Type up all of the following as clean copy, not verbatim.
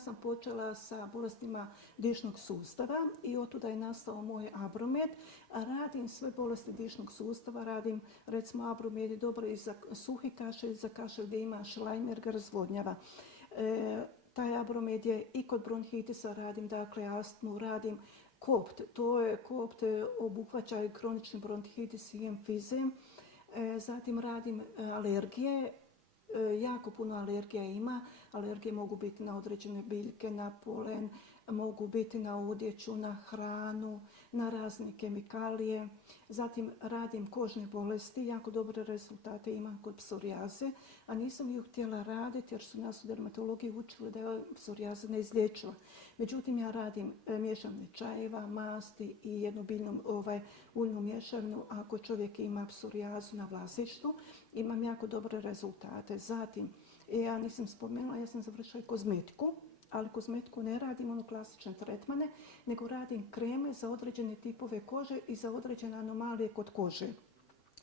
sam počela sa bolestima dišnog sustava i od tuda je nastao moj Abromed. Radim sve bolesti dišnog sustava, radim recimo Abromed je dobro i za suhi kašelj, za kašelj gdje ima šlajmer ga razvodnjava. Taj Abromed je i kod bronhitisa radim, dakle astmu, radim kopt. Kopt obuhvaća kronični bronhitis i emfizem. Zatim radim alergije. Jako puno alergija ima. Alergije mogu biti na određene biljke, na polen, mogu biti na odjeću, na hranu, na razne kemikalije. Zatim radim kožne bolesti, jako dobre rezultate imam kod psorijaze, a nisam ju htjela raditi jer su nas u dermatologiji učili da je psorijaza neizlječiva. Međutim, ja radim miješavne čajeva, masti i jednu uljnu mješavnu ako čovjek ima psorijazu na vlasištu. Imam jako dobre rezultate. Zatim, ja nisam spomenula, ja sam završila kozmetiku, ali kozmetiku ne radim ono klasične tretmane, nego radim kreme za određene tipove kože i za određene anomalije kod kože.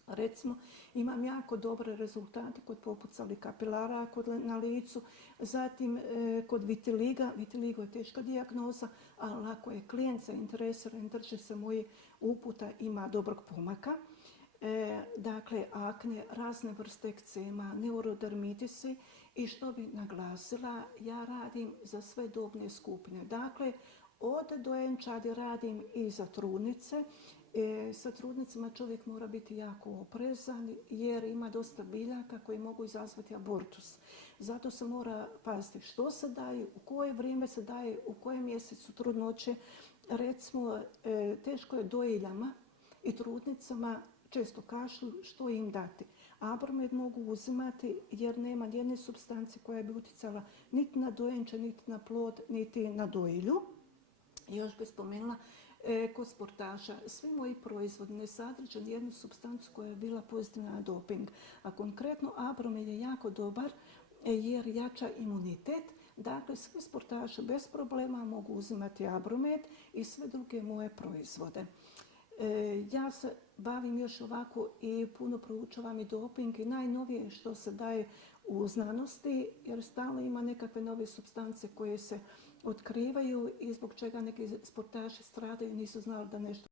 Recimo, imam jako dobre rezultate kod popucalih kapilara na licu, zatim kod vitiliga. Vitiligo je teška dijagnoza, ali ako je klijent zainteresiran, drži se mojih uputa, ima dobrog pomaka. Dakle, akne, razne vrste ekcema, neurodermitisi i što bi naglasila, ja radim za sve dobne skupine. Dakle, od dojenčadi radim i za trudnice. Sa trudnicama čovjek mora biti jako oprezan jer ima dosta biljaka koji mogu izazvati abortus. Zato se mora paziti što se daje, u koje vrijeme se daje, u kojem mjesecu trudnoće. Recimo, teško je dojiljama i trudnicama često kašlju, što im dati. Abromed mogu uzimati jer nema jedne supstance koja bi utjecala niti na dojenče, niti na plod, niti na dojilju. I još bih spomenula, kod sportaša, svi moji proizvodi ne sadrže jednu supstancu koja je bila pozitivna na doping. A konkretno Abromed je jako dobar jer jača imunitet. Dakle, svi sportaši bez problema mogu uzimati Abromed i sve druge moje proizvode. Ja se bavim još ovako i puno proučavam i doping i najnovije što se daje u znanosti jer stalno ima nekakve nove supstance koje se otkrivaju i zbog čega neki sportaši stradaju, nisu znali da nešto